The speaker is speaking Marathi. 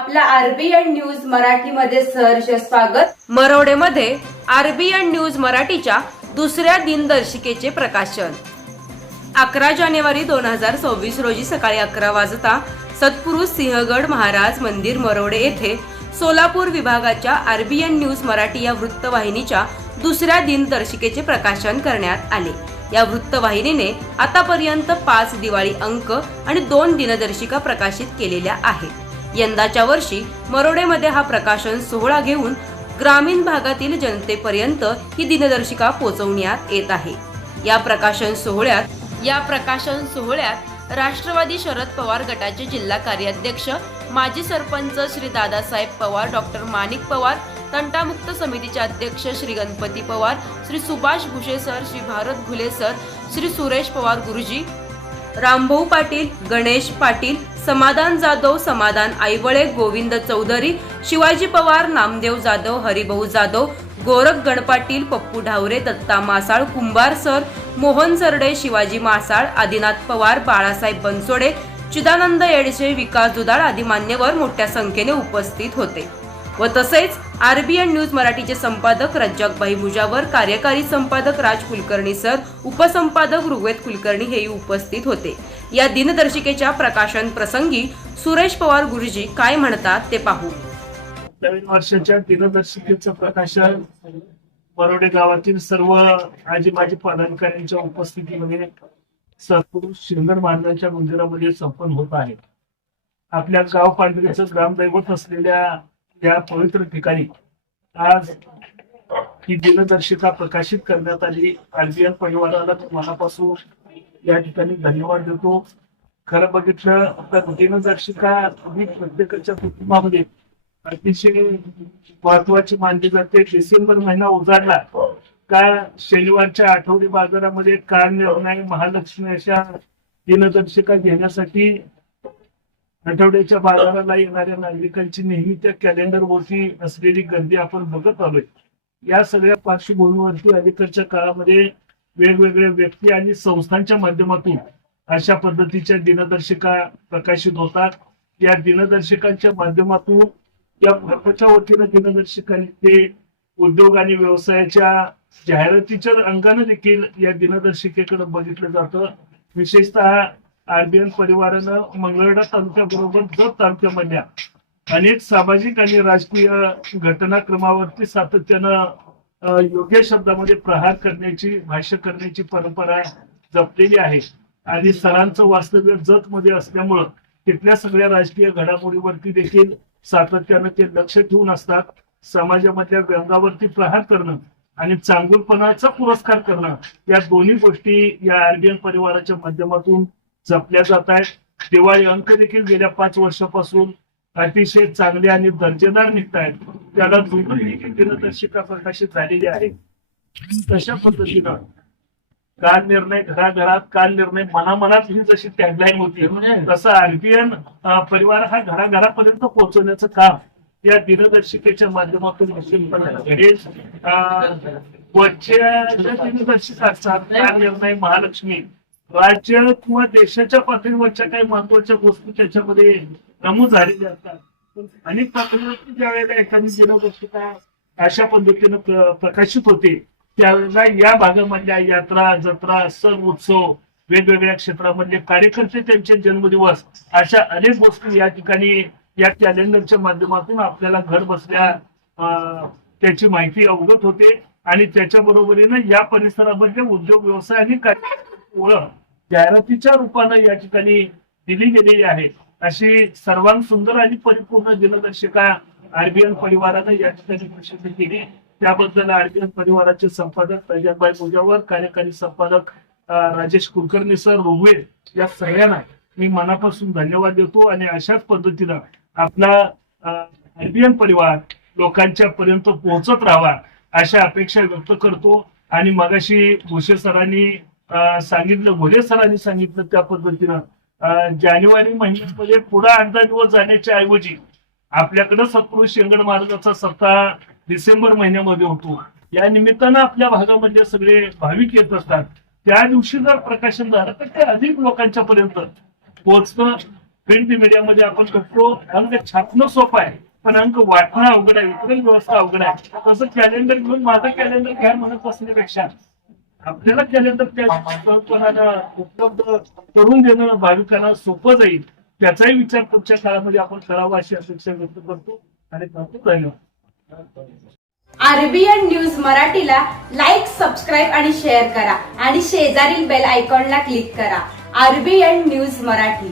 आरबीएन न्यूज मराठीमध्ये सहर्ष स्वागत. मरोडेमध्ये आरबीएन न्यूज मराठीच्या दुसऱ्या दिनदर्शिकेचे प्रकाशन. अकरा जानेवारी दोन हजार सव्वीस रोजी सकाळी अकरा वाजता सत्पुरुष सिंहगड महाराज मंदिर मरोडे येथे सोलापूर विभागाच्या आरबीएन न्यूज मराठी या वृत्तवाहिनीच्या दुसऱ्या दिनदर्शिकेचे प्रकाशन करण्यात आले. या वृत्तवाहिनीने आतापर्यंत पाच दिवाळी अंक आणि दोन दिनदर्शिका प्रकाशित केलेल्या आहेत. यंदाच्या वर्षी मरोडेमध्ये हा प्रकाशन सोहळा घेऊन ग्रामीण भागातील जनतेपर्यंत ही दिनदर्शिका पोहोचवण्यात येत आहे. या प्रकाशन सोहळ्यात या प्रकाशन सोहळ्यात राष्ट्रवादी शरद पवार गटाचे जिल्हा कार्याध्यक्ष माजी सरपंच श्री दादासाहेब पवार डॉक्टर माणिक पवार तंटामुक्त समितीचे अध्यक्ष Shri Ganpati Pawar Shri Subhash Bhuse sir Shri Bharat Ghule sir Shri Suresh Pawar Guruji Rambhau Patil Ganesh Patil Samadhan Jadhav Samadhan Aiwale Govind Chaudhari Shivaji Pawar Namdev Jadhav Haribhau Jadhav Gorakh Ganpatil Pappu Dhaware Datta Masal Kumbhar sir Mohan Sarde Shivaji Masal Adinath Pawar Balasaheb Bansode Chidanand Yedse Vikas Dudhal आदी मान्यवर मोठ्या संख्येने उपस्थित होते. व तसेच आरबीएन न्यूज मराठीचे संपादक रज्जाकबाई मुजावर कार्यकारी संपादक राज कुलकर्णी सर उपसंपादक ऋग्वेद कुलकर्णी हेही उपस्थित होते. या दिनदर्शिकेच्या प्रकाशन प्रसंगी सुरेश पवार गुरुजी काय म्हणतात ते पाहू. नवीन वर्षाच्या दिनदर्शिकेचं प्रकाशन बरोडे गावातील सर्व आजी माजी पदाधिकाऱ्यांच्या उपस्थितीमध्ये सत्पुरुष शिंगण महाराजांच्या मंदिरामध्ये संपन्न होत आहे. आपल्या गाव पांढरीचं ग्रामदैवत असलेल्या या पवित्र ठिकाणी आज ही दिनदर्शिका प्रकाशित करण्यात आली. आरबीएल परिवाराला मनापासून या ठिकाणी धन्यवाद देतो. खरं बघितलं तर दिनदर्शिका ही प्रत्येकाच्या कुटुंबामध्ये अतिशय महत्वाची मानली जाते. डिसेंबर महिना उजाडला का शनिवारच्या आठवडी बाजारामध्ये कार निर्णय महालक्ष्मी अशा दिनदर्शिका घेण्यासाठी आठवड्याच्या बाजाराला येणाऱ्या नागरिकांची नेहमी त्या कॅलेंडरवरती असलेली गर्दी आपण बघत आलोय. या सगळ्या पार्श्वभूमीवरती अलीकडच्या काळामध्ये वेगवेगळ्या व्यक्ती आणि संस्थांच्या माध्यमातून अशा पद्धतीच्या दिनदर्शिका प्रकाशित होतात. या दिनदर्शिकांच्या माध्यमातून या महत्त्वाच्या वतीनं दिनदर्शिकांनी ते उद्योग आणि व्यवसायाच्या जाहिरातीच्या अंगाने देखील या दिनदर्शिकेकडे बघितलं जातं. विशेषतः आरबीएन परिवारानं मंगळवेढा तालुक्याबरोबर जत तालुक्यामधल्या अनेक सामाजिक आणि राजकीय घटनाक्रमावरती सातत्यानं योग्य शब्दामध्ये प्रहार करण्याची भाष्य करण्याची परंपरा जपलेली आहे. आणि सरांचं वास्तव्य जत मध्ये असल्यामुळं तिथल्या सगळ्या राजकीय घडामोडीवरती देखील सातत्यानं ते लक्ष ठेवून असतात. समाजामधल्या व्यंगावरती प्रहार करणं आणि चांगुलपणाचा पुरस्कार करणं या दोन्ही गोष्टी या आरबीएन परिवाराच्या माध्यमातून जपल्या जात आहेत. दिवाळी अंक देखील गेल्या पाच वर्षापासून अतिशय चांगले आणि दर्जेदार निघत आहेत. त्याला दोन्ही दिनदर्शिका प्रकाशित झालेली आहे. तशा पद्धतीनं काल निर्णय घराघरात काल निर्णय मनामनात ही जशी टॅगलाईन होती तसा आरबीएन परिवार हा घराघरापर्यंत पोहोचवण्याचं काम या दिनदर्शिकेच्या माध्यमातून दिनदर्शिका असतात निर्णय महालक्ष्मी राज्य किंवा देशाच्या पातळीवरच्या काही महत्त्वाच्या गोष्टी त्याच्यामध्ये नमूद झालेल्या असतात. अनेक पातळीवरती ज्या वेळेला एखादी दिनदर्शिका अशा पद्धतीनं प्रकाशित होते त्यावेळेला या भागामधल्या यात्रा जत्रा सण उत्सव वेगवेगळ्या क्षेत्रामधले कार्यकर्ते त्यांचे जन्मदिवस अशा अनेक गोष्टी या ठिकाणी या कॅलेंडरच्या माध्यमातून आपल्याला घर बसल्या त्याची माहिती अवगत होते. आणि त्याच्या बरोबरीनं या परिसरामध्ये उद्योग व्यवसाय आणि ओळख जाहिरातीच्या रूपानं या ठिकाणी दिली गेलेली आहे. अशी सर्वांग सुंदर आणि परिपूर्ण दिनदर्शिका आरबीएन परिवारानं या ठिकाणी प्रसिद्ध केली. त्याबद्दल आरबीएन परिवाराचे संपादक रजतभाई मुजावर कार्यकारी संपादक राजेश कुलकर्णी सर ऋग्वेद या सगळ्यांना मी मनापासून धन्यवाद देतो आणि अशाच पद्धतीनं आपला आरबीएन परिवार लोकांच्या पर्यंत पोहोचत राहावा अशा अपेक्षा व्यक्त करतो. आणि मगाशी भुसे सरांनी सांगितलं भोले सरांनी सांगितलं त्या पद्धतीनं. जानेवारी महिन्यामध्ये पुढे आठ दिवस जाण्याच्या ऐवजी आपल्याकडे सत्पुरुष शेंगड मार्गाचा सप्ताह डिसेंबर महिन्यामध्ये होतो. या निमित्तानं आपल्या भागामध्ये सगळे भाविक येत असतात. त्या दिवशी जर प्रकाशन झालं तर ते अधिक लोकांच्या पर्यंत पोहोचणं. प्रिंट मीडियामध्ये आपण करतो अंक छापणं सोपं आहे पण अंक वाटणं अवघड आहे वितरण व्यवस्था अवघड आहे. तसं कॅलेंडर घेऊन माझा कॅलेंडर घ्या म्हणत असण्यापेक्षा आपल्याला कॅलेंडर त्या सहजपणानं उपलब्ध करून देणं भाविकांना सोपं जाईल त्याचाही विचार पुढच्या काळामध्ये आपण करावा अशी अपेक्षा व्यक्त करतो. आणि करतो धन्यवाद आरबीएन न्यूज मराठीला लाईक सबस्क्राईब आणि शेअर करा. आणि शेजारील बेल आयकॉनला क्लिक करा. RBN news Marathi.